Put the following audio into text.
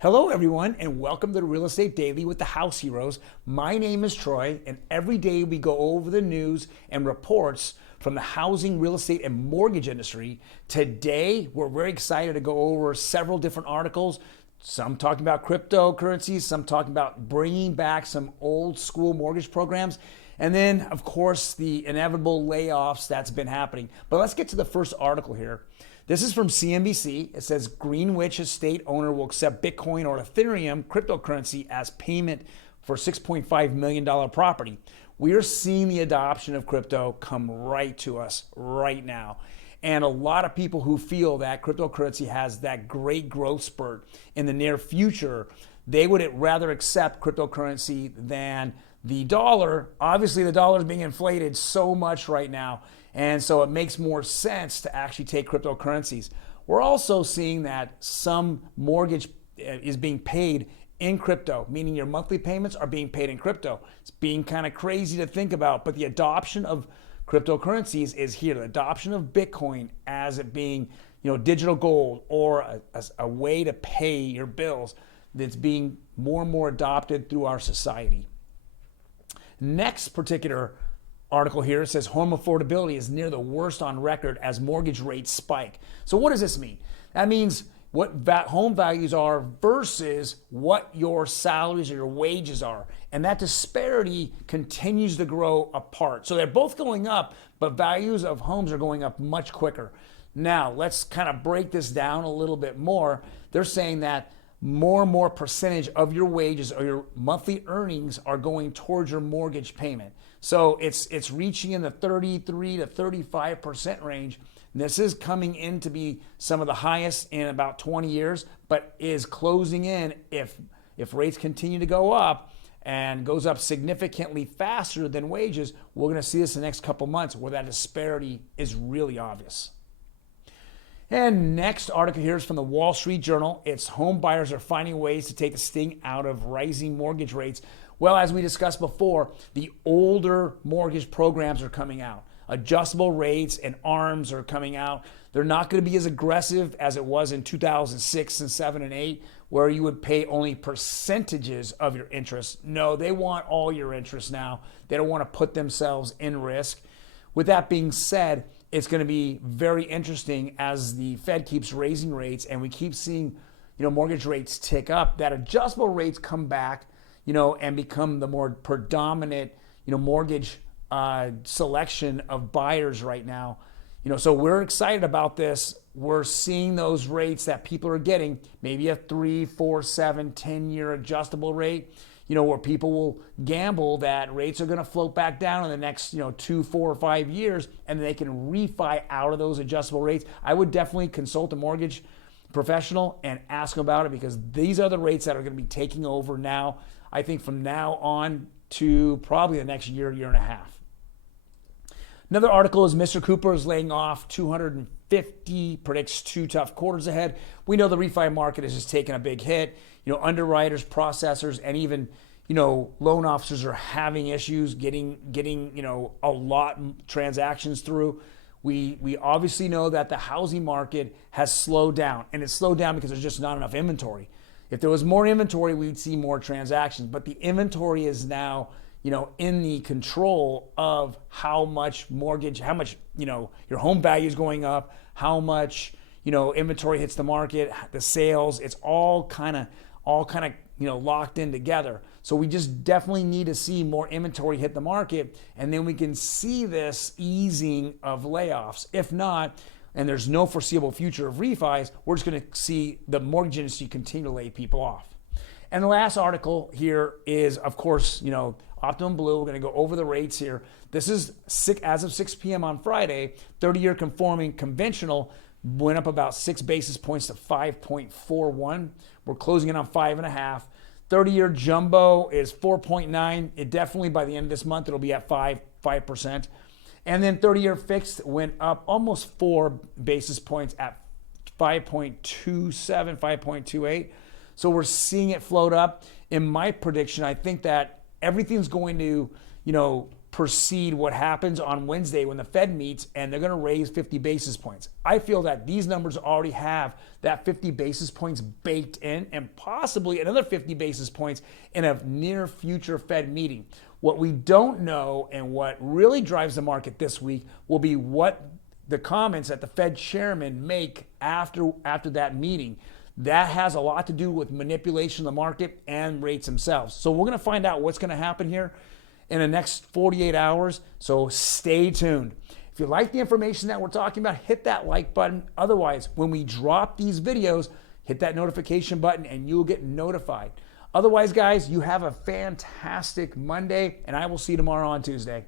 Hello, everyone, and welcome to the Real Estate Daily with the House Heroes. My name is Troy, and every day we go over the news and reports from the housing, real estate, and mortgage industry. Today, we're very excited to go over several different articles. Some talking about cryptocurrencies, some talking about bringing back some old school mortgage programs, and then, of course, the inevitable layoffs that's been happening. But let's get to the first article here. This is from CNBC. It says Greenwich estate owner will accept Bitcoin or Ethereum cryptocurrency as payment for $6.5 million property. We are seeing the adoption of crypto come right to us right now. And a lot of people who feel that cryptocurrency has that great growth spurt in the near future, they would rather accept cryptocurrency than the dollar. Obviously, the dollar is being inflated so much right now. And so it makes more sense to actually take cryptocurrencies. We're also seeing that some mortgage is being paid in crypto, meaning your monthly payments are being paid in crypto. It's being kind of crazy to think about, but the adoption of cryptocurrencies is here. The adoption of Bitcoin as it being, digital gold or a way to pay your bills that's being more and more adopted through our society. Next particular article here says home affordability is near the worst on record as mortgage rates spike. So what does this mean? That means what home values are versus what your salaries or your wages are. And that disparity continues to grow apart. So they're both going up, but values of homes are going up much quicker. Now, let's kind of break this down a little bit more. They're saying that more and more percentage of your wages or your monthly earnings are going towards your mortgage payment. So it's reaching in the 33 to 35% range. This is coming in to be some of the highest in about 20 years, but is closing in if rates continue to go up and goes up significantly faster than wages. We're going to see this in the next couple months where that disparity is really obvious. And next article here is from the Wall Street Journal. It's home buyers are finding ways to take the sting out of rising mortgage rates. Well, as we discussed before, the older mortgage programs are coming out. Adjustable rates and ARMs are coming out. They're not going to be as aggressive as it was in 2006 and 7 and 8, where you would pay only percentages of your interest. No, they want all your interest now. They don't want to put themselves in risk. With that being said, it's going to be very interesting as the Fed keeps raising rates and we keep seeing, mortgage rates tick up, that adjustable rates come back, and become the more predominant, mortgage selection of buyers right now. So we're excited about this. We're seeing those rates that people are getting, maybe a 3, 4, 7, 10-year adjustable rate, where people will gamble that rates are going to float back down in the next, 2, 4, or 5 years, and they can refi out of those adjustable rates. I would definitely consult a mortgage professional and ask them about it, because these are the rates that are going to be taking over now, I think from now on to probably the next year, year and a half. Another article is Mr. Cooper is laying off 250, predicts 2 tough quarters ahead. We know the refi market is just taking a big hit. Underwriters, processors, and even, loan officers are having issues getting, a lot transactions through. We obviously know that the housing market has slowed down, and it's slowed down because there's just not enough inventory. If there was more inventory, we'd see more transactions, but the inventory is now, in the control of how much mortgage, how much, your home value is going up, how much, inventory hits the market, the sales, it's all kind of, locked in together. So we just definitely need to see more inventory hit the market, and then we can see this easing of layoffs. If not, and there's no foreseeable future of refis, we're just going to see the mortgage industry continue to lay people off. And the last article here is, of course, Optimum Blue. We're going to go over the rates here. This is as of 6 p.m. on Friday. 30-year conforming conventional went up about 6 basis points to 5.41. We're closing in on 5.5. 30-year jumbo is 4.9. It definitely, by the end of this month, it'll be at 5%. And then 30-year fixed went up almost 4 basis points at 5.27, 5.28. So we're seeing it float up. In my prediction, I think that everything's going to, precede what happens on Wednesday when the Fed meets and they're going to raise 50 basis points. I feel that these numbers already have that 50 basis points baked in and possibly another 50 basis points in a near future Fed meeting. What we don't know and what really drives the market this week will be what the comments that the Fed chairman make after that meeting. That has a lot to do with manipulation of the market and rates themselves. So we're going to find out what's going to happen here in the next 48 hours. So stay tuned. If you like the information that we're talking about, hit that like button. Otherwise, when we drop these videos, hit that notification button and you'll get notified. Otherwise, guys, you have a fantastic Monday, and I will see you tomorrow on Tuesday.